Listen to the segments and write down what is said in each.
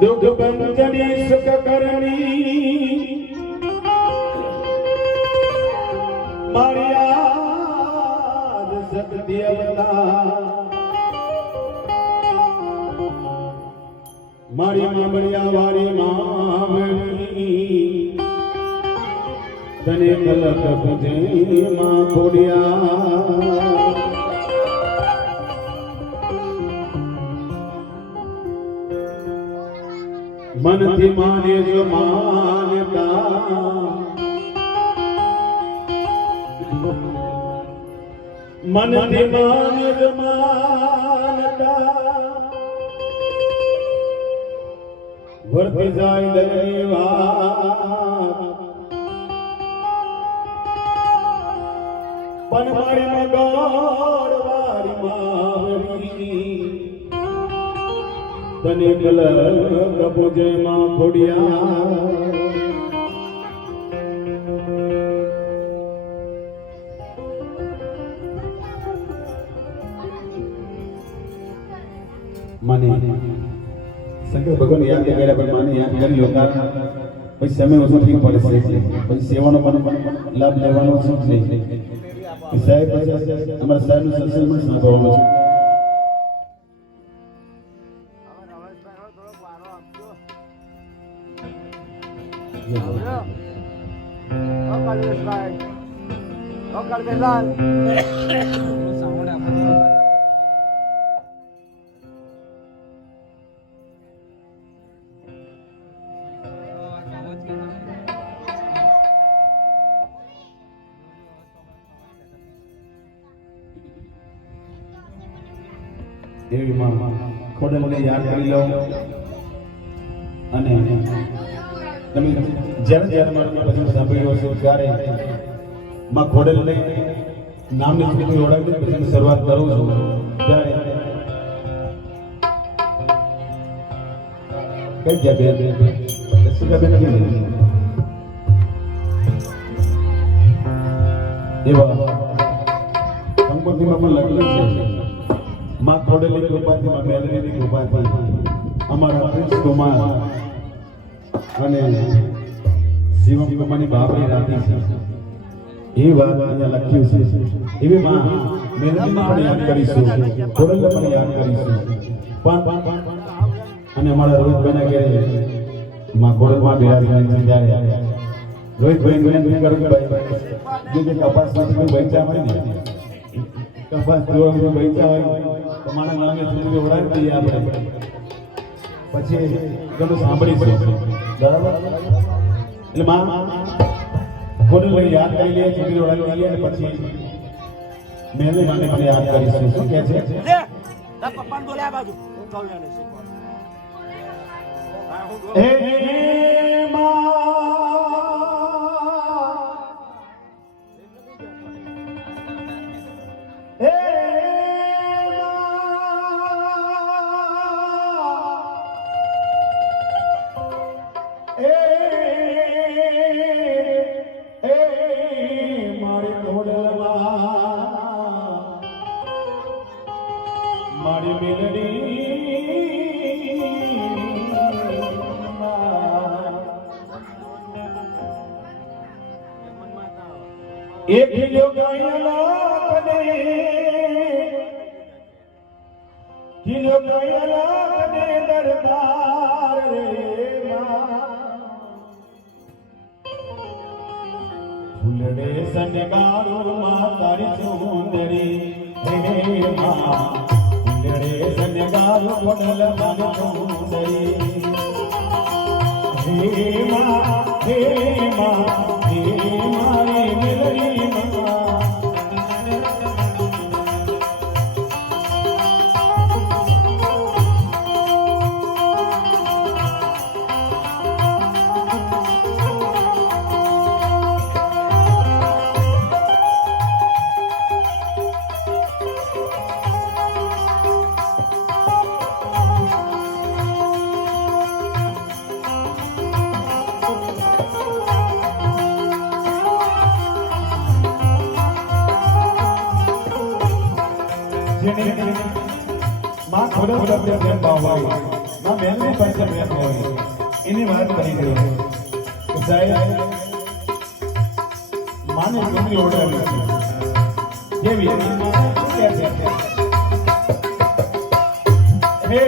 दुख बंधनी सुख करनी मारियाद शक्ति अवतार मारी मामड़िया वारी मामड़ी तने कलक पूजे मां खोड़िया मन थी माने जो मानता मन थी माने जो मानता वर्ती जाय दरेवा पण मारी मगोड़ वारी मावरी तने कलक पूजे मां खोड़िया माने शंकर भगवान याद કર્યા પણ માને યાદ કરી લો કારણ પછી સમય ઓછો થઈ પડે છે પછી સેવાનો પણ લાભ લેવાનો છે નહીં સાહેબ અમારા સાહેબનું સત્સંગમાં સાંભળવાનું છે देवी मां खोडलने याद કરી લો અને તમે જ્યારે જ્યારે મારું ભજન સાંભળ્યો છો ત્યારે માં ખોડલને નામની સ્મૃતિ ઓળખી ભજન શરૂઆત કરું છું ત્યારે કઈ જગ્યાએ સુગા બેન એવા સંપત્તિમાં પણ લખેલું છે मां खोडली कृपाथी मां मेलरीनी कृपाथी अमारा प्रिंस कुमार अने शिवम कुमारनी बाबरी राधी छे ए वात अहींया लख्युं छे एवी मां मेलरीने पण याद करीशुं खोडलने पण याद करीशुं पण अने अमारा रोहित भाईना घरे मां खोडल मां बिराजमान छे त्यारे रोहित भाई विनंती करूं भाई जे कपास માંથી બચા હોય ને કપાસ જોવા બચા હોય તમારા નામે સુધી ઓળખ દઈએ આપણે પછી ઘણું સાંભળીશું બરાબર એટલે માં કોને યાદ કરી લે સુધી ઓળખ દઈએ અને પછી મેને મને મને યાદ કરીશું શું કહે છે લે તાર પપ્પાને બોલે આ બાજુ હું કહું એને શીખવા હે માં मारी मेलडी एक जो गायला कने किलो गायला कने दरबार रे मां फुलड़े सनगारो मां तारी सुंदरी हे मां फुलड़े सनगारो कोडल मन सुंदरी हे मां हे मां हे मारे मेलडी मां જેને માં ખોડા ખોડા પ્રેમ ભાવ હોય માં બેનની પાસે પ્રેમ હોય એની વાત કરી ગયો તો સાહેબ માને ડુંગળી ઓઢાવી છે જેવી હે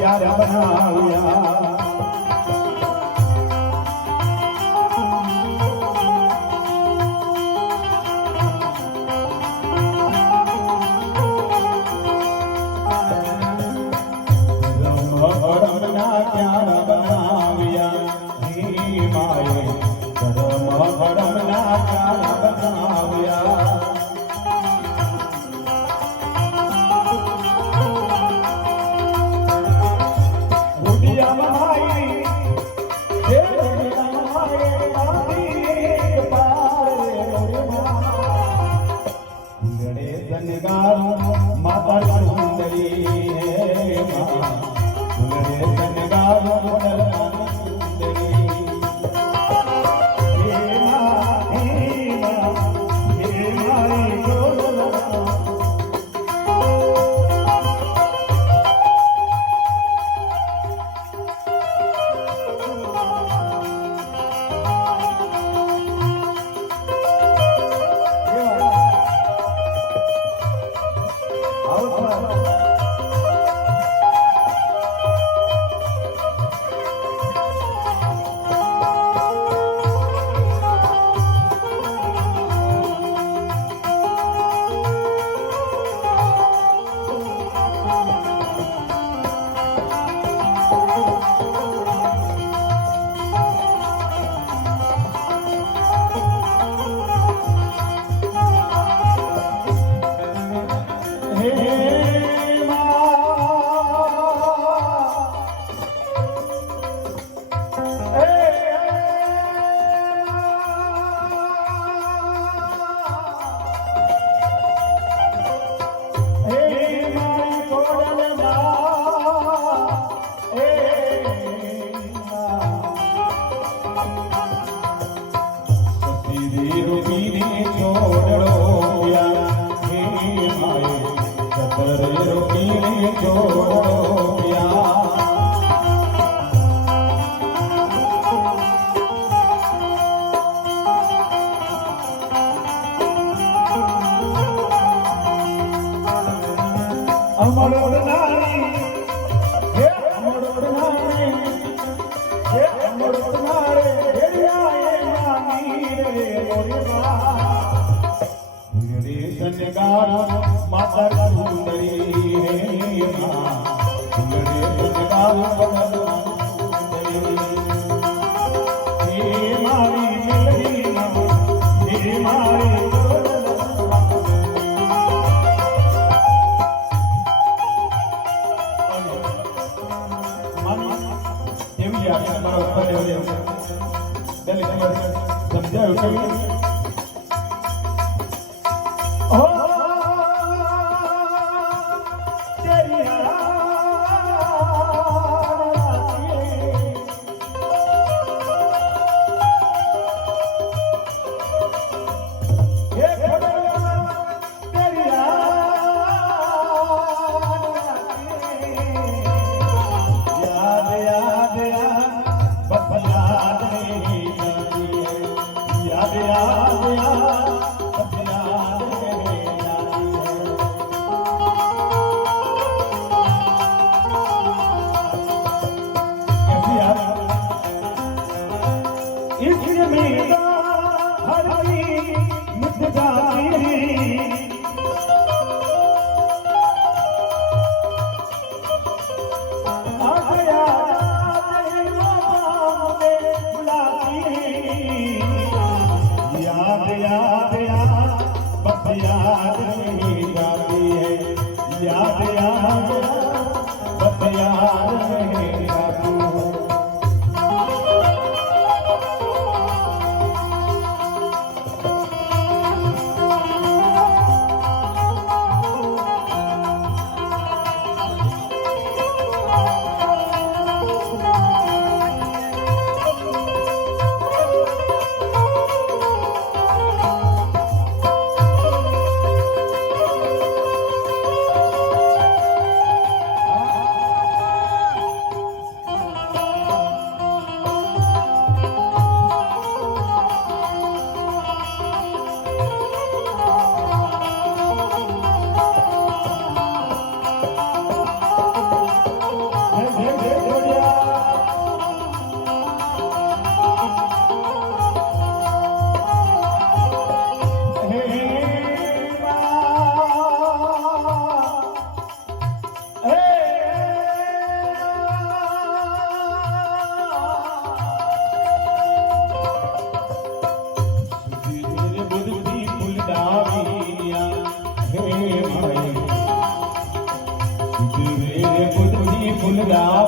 प्यारा बनाया माता सुंदरी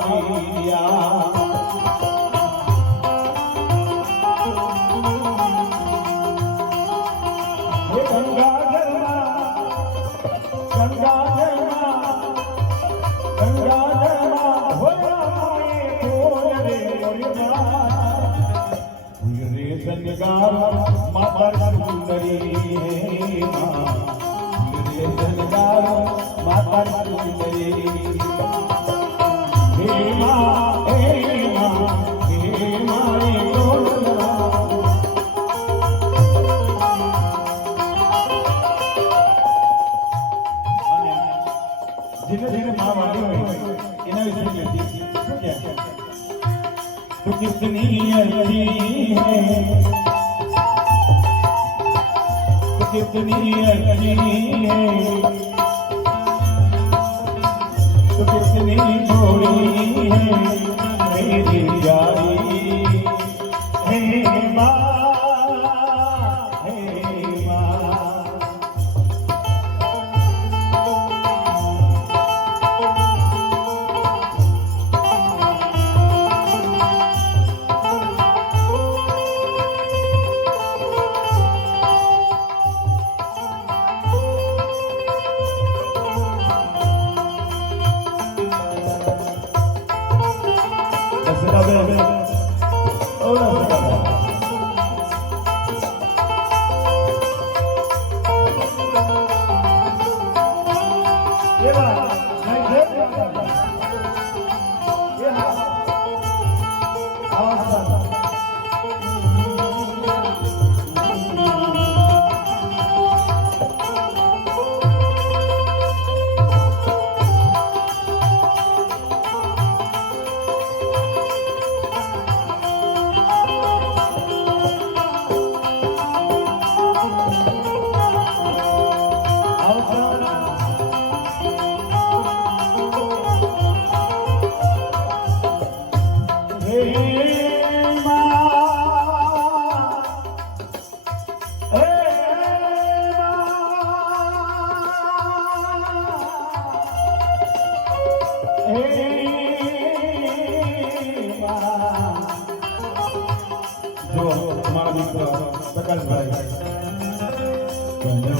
વાળિયા માતા સુંદરી હે માતા સુંદરી હે મા હે મારી જેને જેને મા વાળી હોય એના વિશે કહેતી શું કહે તો કિતની અચ્છી હૈ कितनी अच्छी है तो कितनी थोड़ी है मेरी प्यारी हे माँ हे माँ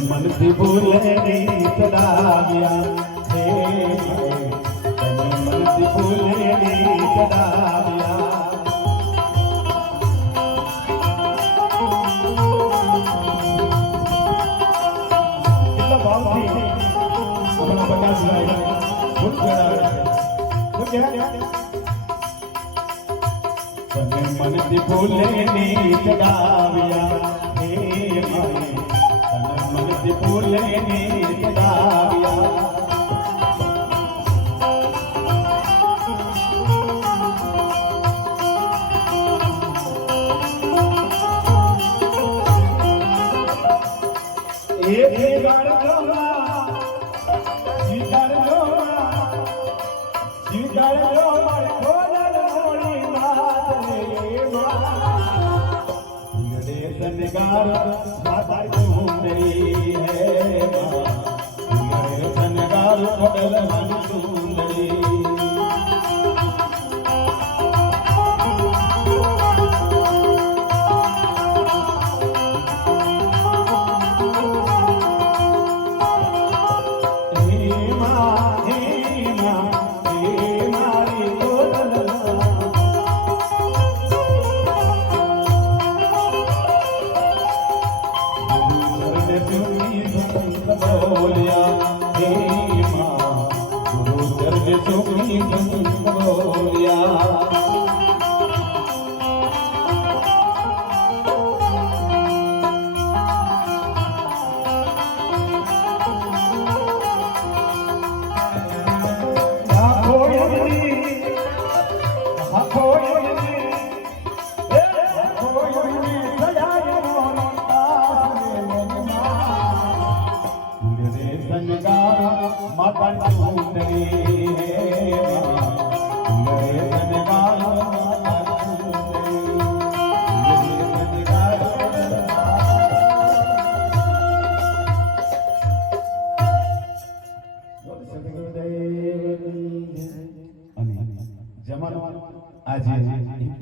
मन से बोले नहीं चढ़ाविया हे मन से बोले नहीं चढ़ाविया कितना भाव थी अपना प्रकाश भाई बहुत प्यारा तो क्या मन से बोले नहीं चढ़ाविया हे भाई मन से बोले नहीं चढ़ाविया माता सुंदरी है सनगार मन सुंदरी बोलिया हे माँ गुरु दर्द सुखी बोलिया माता सुंदरी है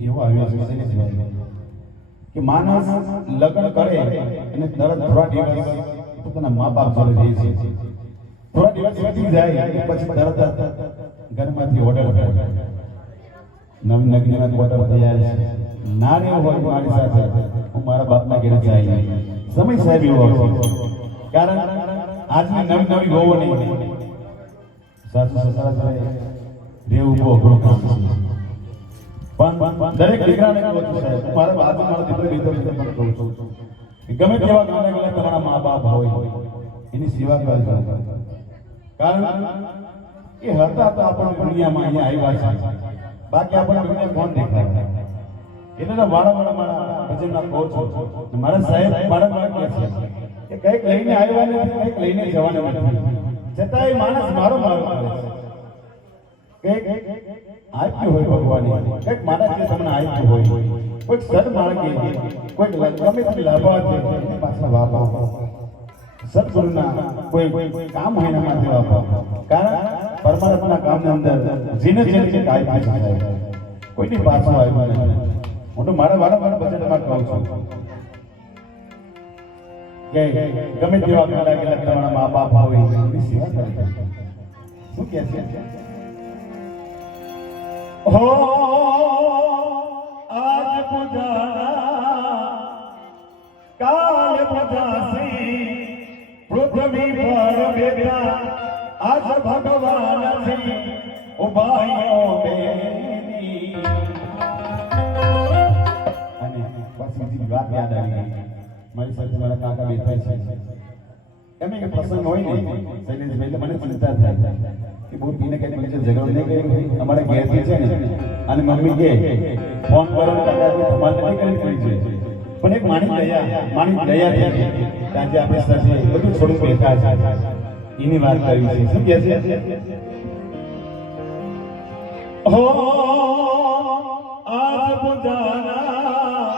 એવો આવ્યો છે શૈલેષભાઈ કે માણસ લગ્ન કરે અને તરત થોડા દિવસ પોતાના મા બાપ જોડે રહે છે, થોડા દિવસ વીતી જાય પછી તરત ઘરમાંથી ઓર્ડર કરે નવી નગરીમાં ઓર્ડર તૈયાર છે, નાની હોય મારી સાથે હું મારા બાપના ઘરે જાય સમય સાહેબ એવો છે, કારણ આજની નવી નવી વહુઓને સાસુ સસરા જોડે રહેવું બહુ અઘરું કામ છે, પણ દરેક દીકરાને કહું છું સાહેબ, મારા બાજુ મારો દીકરો બીજો પણ કહું છું કે ગમે તેવા ગામડા ગમે તમારા મા બાપ હોય એની સેવા કરજો, કારણ એ હતા તો આપણે દુનિયામાં અહીંયા આવ્યા છે, બાકી આપણે દુનિયા કોણ દેખાય એટલે વાળા મારા ભજનના કહો છો મારા સાહેબ મારા કહે છે કે કંઈક લઈને આવ્યા નથી, કંઈક લઈને જવાના નથી, છતાં એ માણસ મારો કરે છે, કંઈક આપ્યું હોય ભગવાને, કંઈક મારા જે તમને આપ્યું હોય, કોઈક સદમાર્ગે કોઈક ગમે તે લાભાર્થી પાછા વાપરો, સદગુરુના કોઈ કામ હોય એના માટે વાપરો, કારણ પરમાત્માના કામની અંદર જીને જેને જે આપ્યું છે કોઈની પાછું આવ્યું નથી, હું તો મારા વાળા બજેટમાં કહું છું કે ગમે તેવા ગાડા ગયેલા તમારા મા બાપ હોય એની સેવા કરે, શું કહે છે હો આજ પૂજાના કાલ પૂજાસી પૃથ્વી પર બેઠા આજ ભગવાન છે ઉભાઈઓ બેની, અને વાત યાદ આવી મારી સાથે મારા કાકા બેઠા છે, એમ એક પ્રસંગ હોય ને શૈલેષભાઈ મને ચિંતા થાય કે બહુ પીને કઈ મને ઝઘડો નહીં કર્યો અમારે ઘેરથી છે ને, અને મમ્મી કે ફોન કરો તમારે નથી કરી પડી છે, પણ એક માણી દયા છે આજે આપણે સાથે બધું થોડું બેઠા છે એની વાત કરવી છે, શું કહે છે હો આજ પૂજાના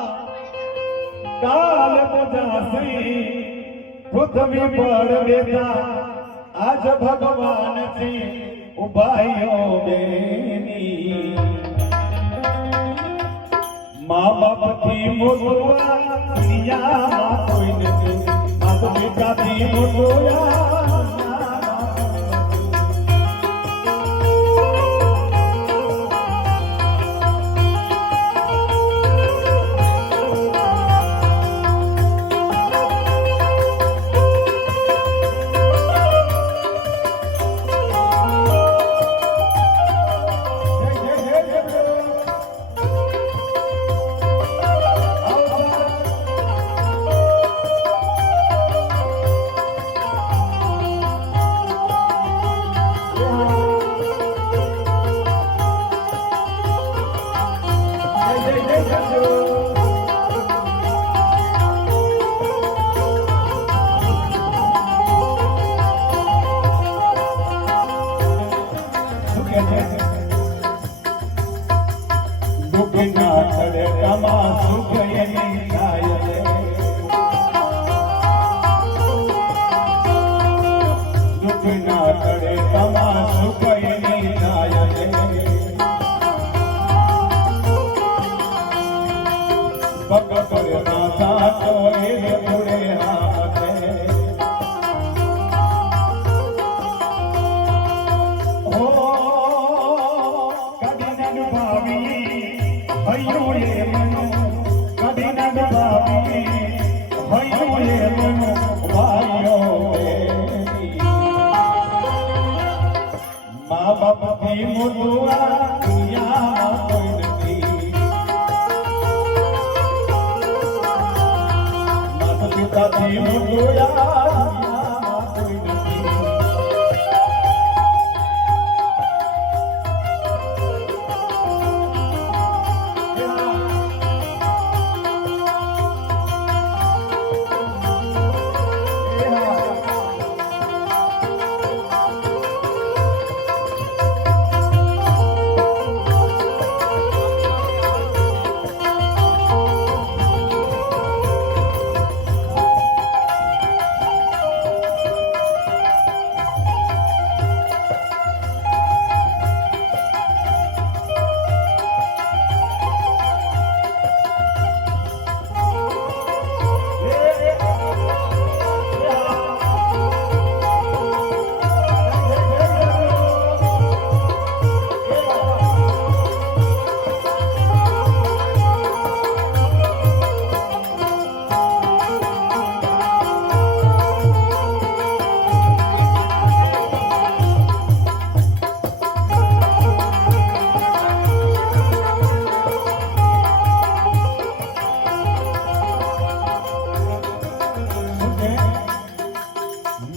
કાલ પૂજાસી પૃથ્વી પર બેઠા આજ ભગવાન છે ઉભાઈઓ બેની, મા બાપથી મોટું દુનિયામાં કોઈ નથી, માતા પિતાથી મોટું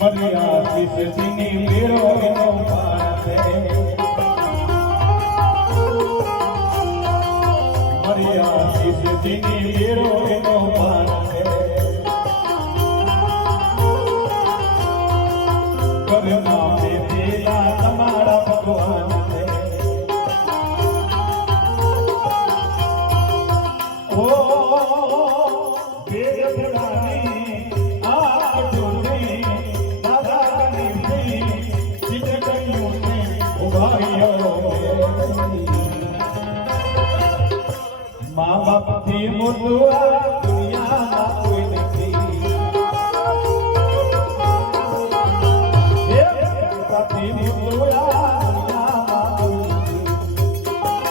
મરિયા શિષ્યજીની મેળો એનો પાર છે મરિયા શિષ્યજીની મેળો એનો પાર છે કરના બેઠેલા તમારા ભગવાન છે ઓ વેદ પુરાણી આ જોને દાદા ગણેશજી ચિત્ર કર્યું ને ઉભાયો મા બાપથી મોટું આ દુનિયામાં કોઈ નથી બાપથી મોટું આ દુનિયામાં કોઈ નથી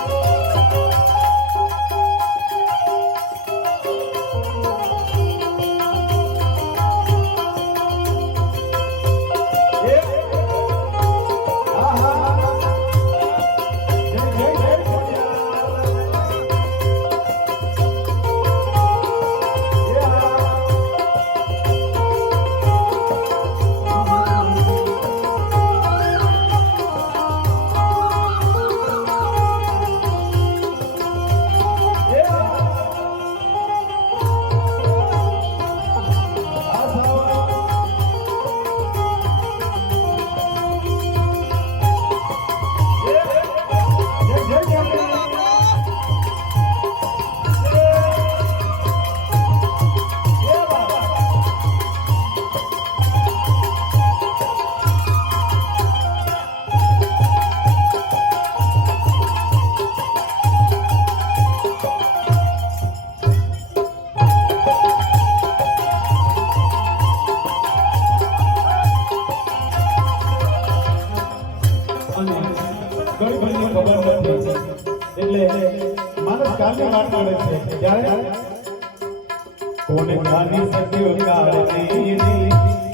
કોને જાની શક્યો કાળની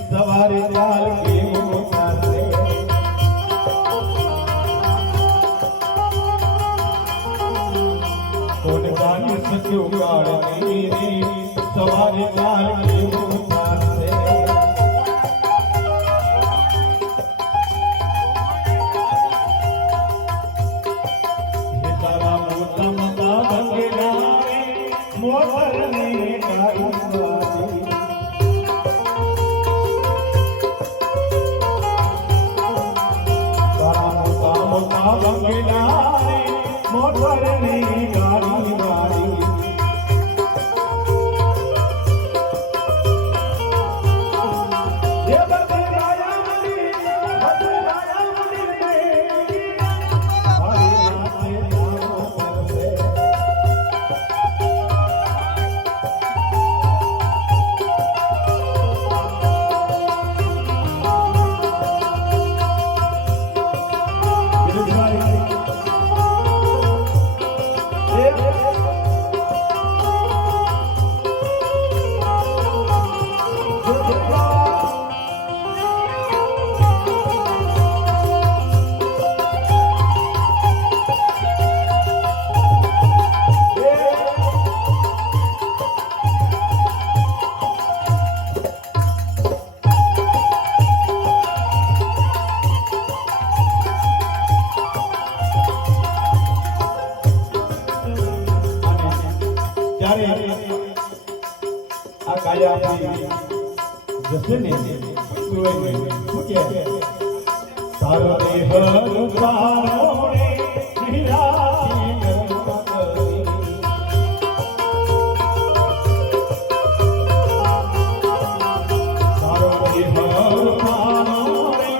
સવારે ચાલ કેવો ચાલે કોને જાની શક્યો કાળની સવારે ચાલ કેવો ચાલે તારા મોટા મોટા બંગલા મોટરને કાઢવાની તારા મોટા મોટા બંગલા મોટરને કાઢવાની આ કાયા આપણી જશે ને તારો દેહ રૂપારો રે નિરાશી નરમા તારો દેહ રૂપારો રે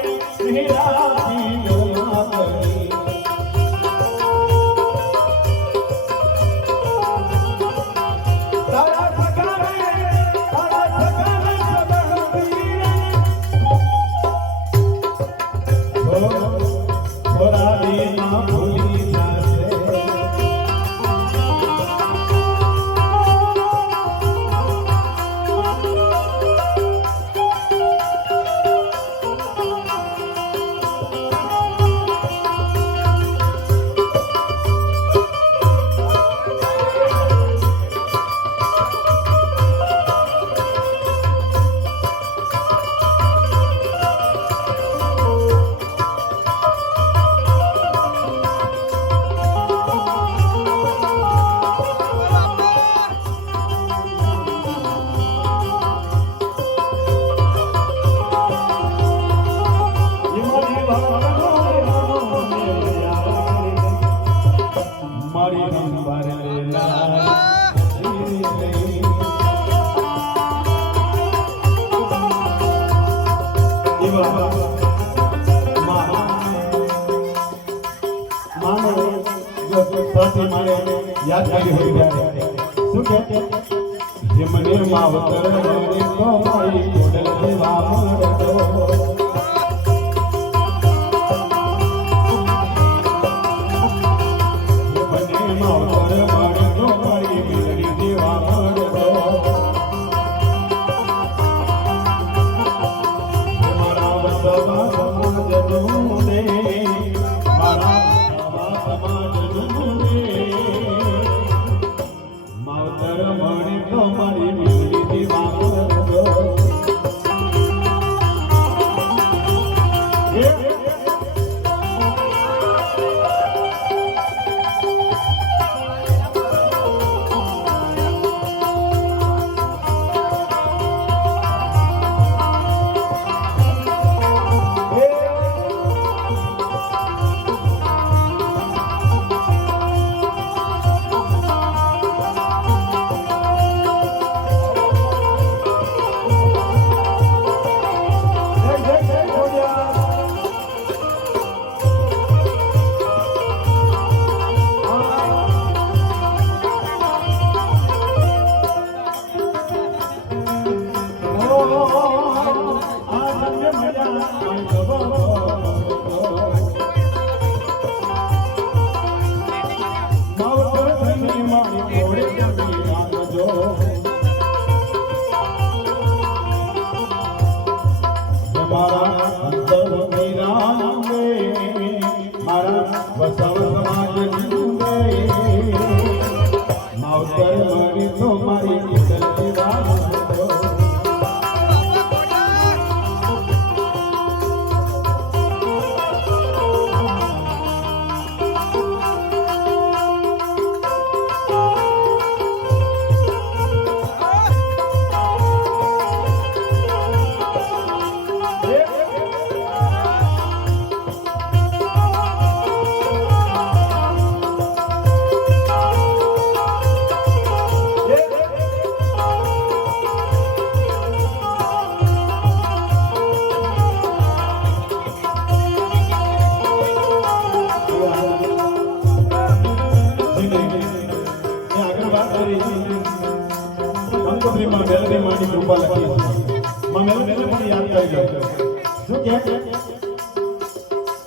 નિરાશી નરમા થોડા ગાયેલી હોય ત્યારે શું કહે જે મને માવતર રે તો મારી કોડલ દેવા મળતો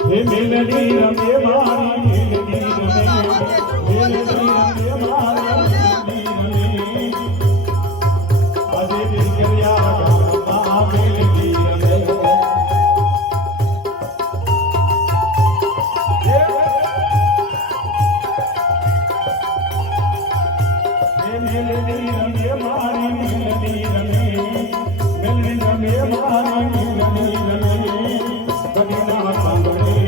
हे मेलडी रमे मारी मेलडी रमे मेलडी रमे मारी मेलडी रमे अजे दिलया गमा मेलडी रमे हे मेलडी रमे मारी मेलडी रमे मेलडी रमे मारी मेलडी रमे कदिना सांभळे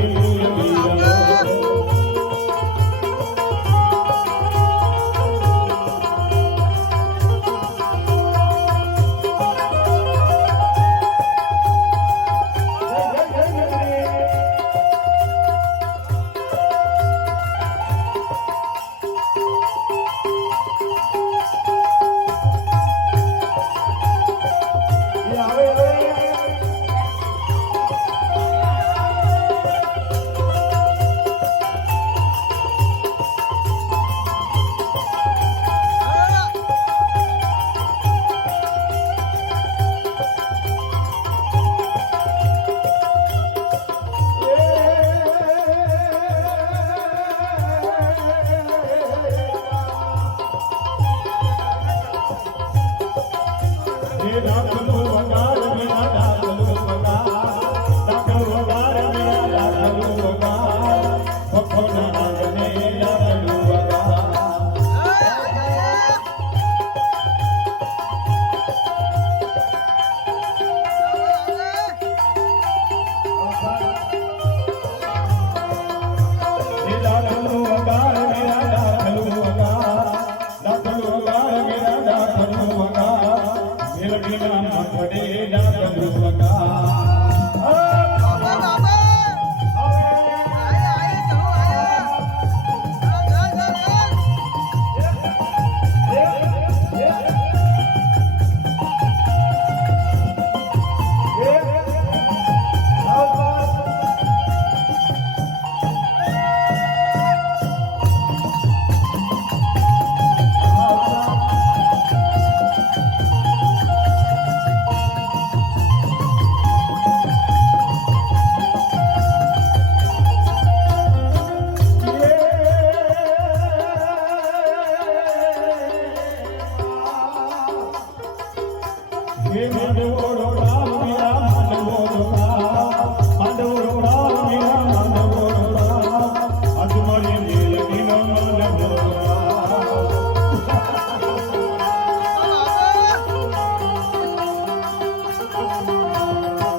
હે માંડવો રામ મીરા માંડવો રામ માંડવો રામ મીરા માંડવો રામ આજ મારી મેલડીનો માંડવો રામ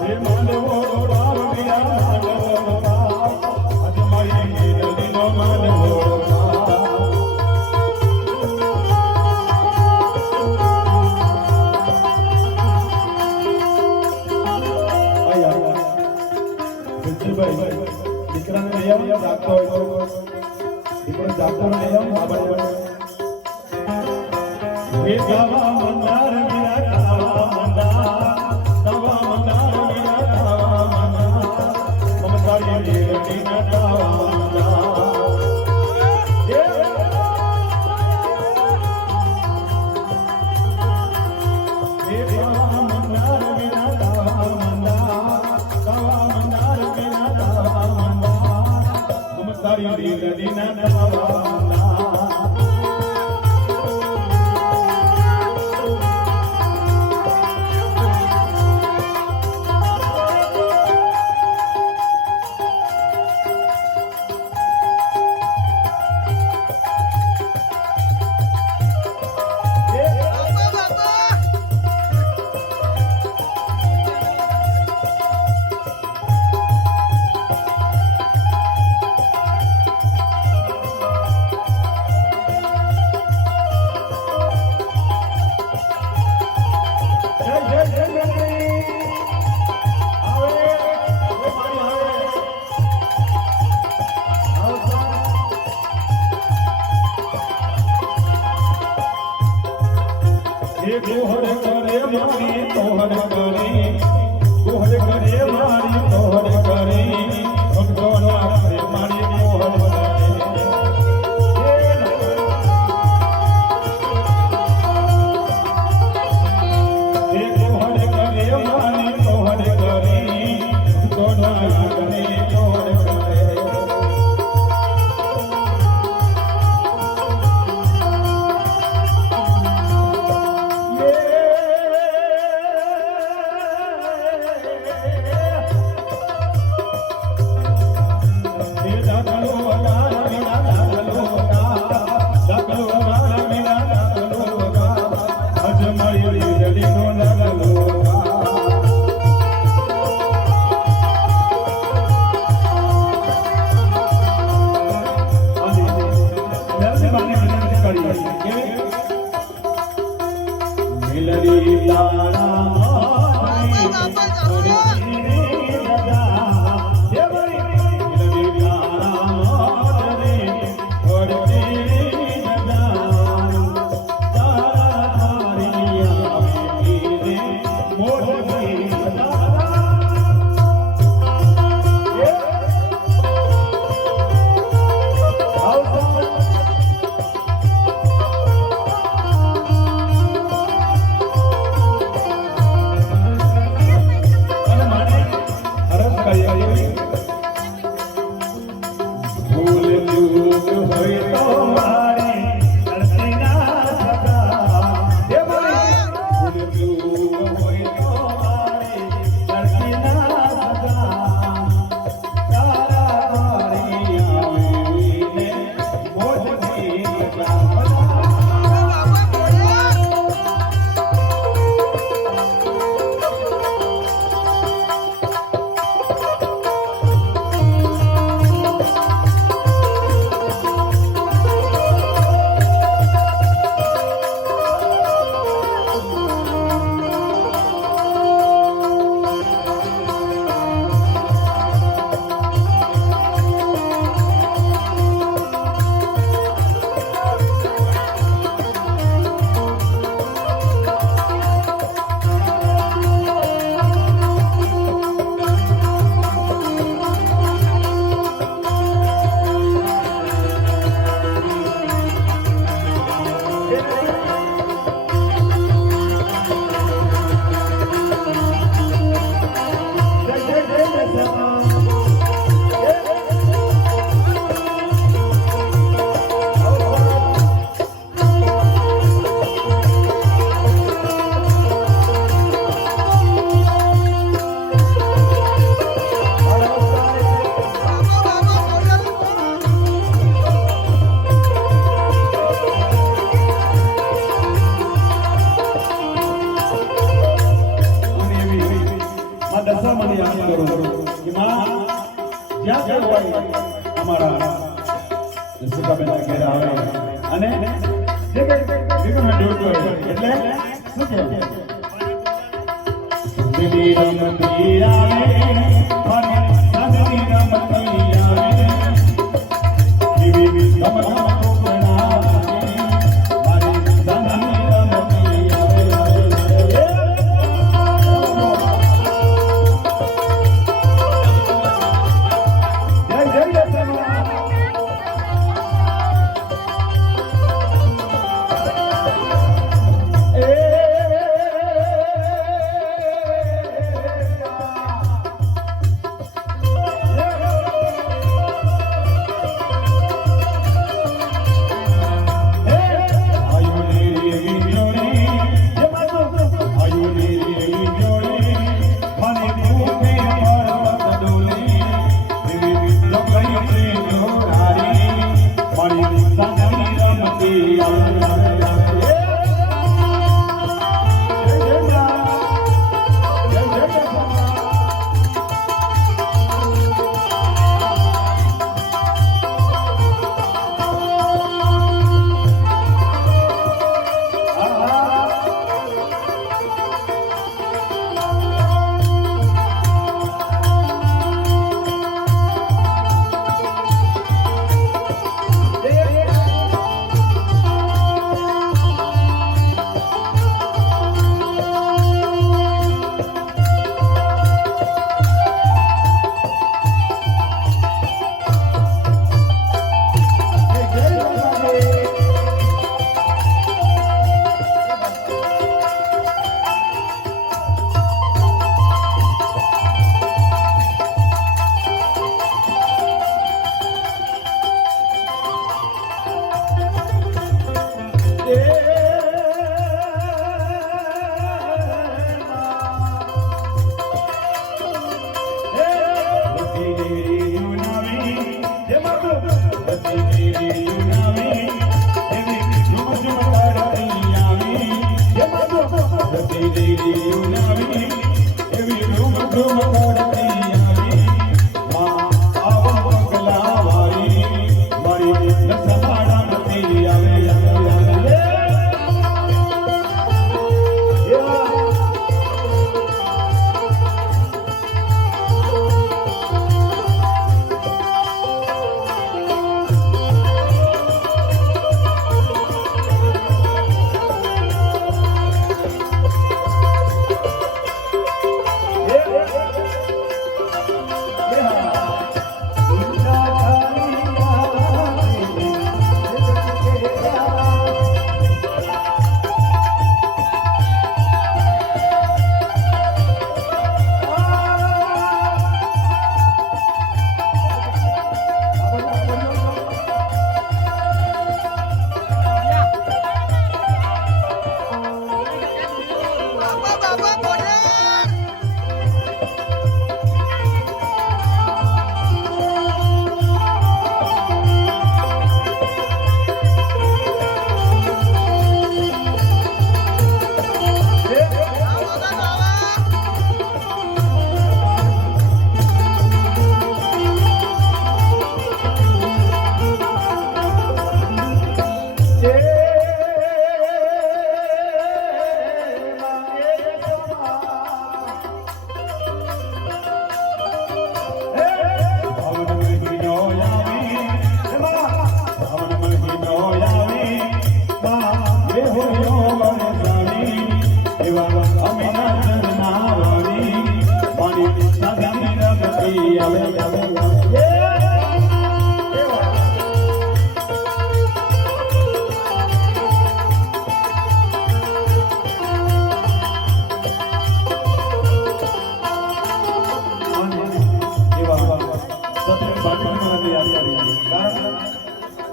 હે માંડવો રામ મીરા માંડવો રામ આજ મારી મેલડીનો માંડવો દીકરાને લઈ આવો જાગતો હોય તો દીકરો જાગતો લઈ આવો બાબા હે ગાવા મંદાર મીરા ગાવા મંદાર મીરા ગાવા મંદાર મમતારી દેવની ના ગાવા મંદાર હે ગાવા મંદાર મીરા ગાવા મંદાર તારી દીકરીના નવાના તોહર કરે મારી તોહર કરે મારી તોહર કરે ભક્તો ના કરે મારી તોહર કરે કરું કે માં જ્યાં હોય અમારા સુકાબેનના ઘેર આવે અને જે કંઈ વિઘ્ન જોડતો હોય એટલે શું કહે દિલી રમતી આવે મને સાદની રમતી આવે જીવી ગમન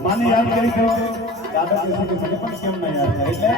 માને યાદ કરી તો દાદા કહેશે કે મને પણ કેમ ન યાદ થાય એટલે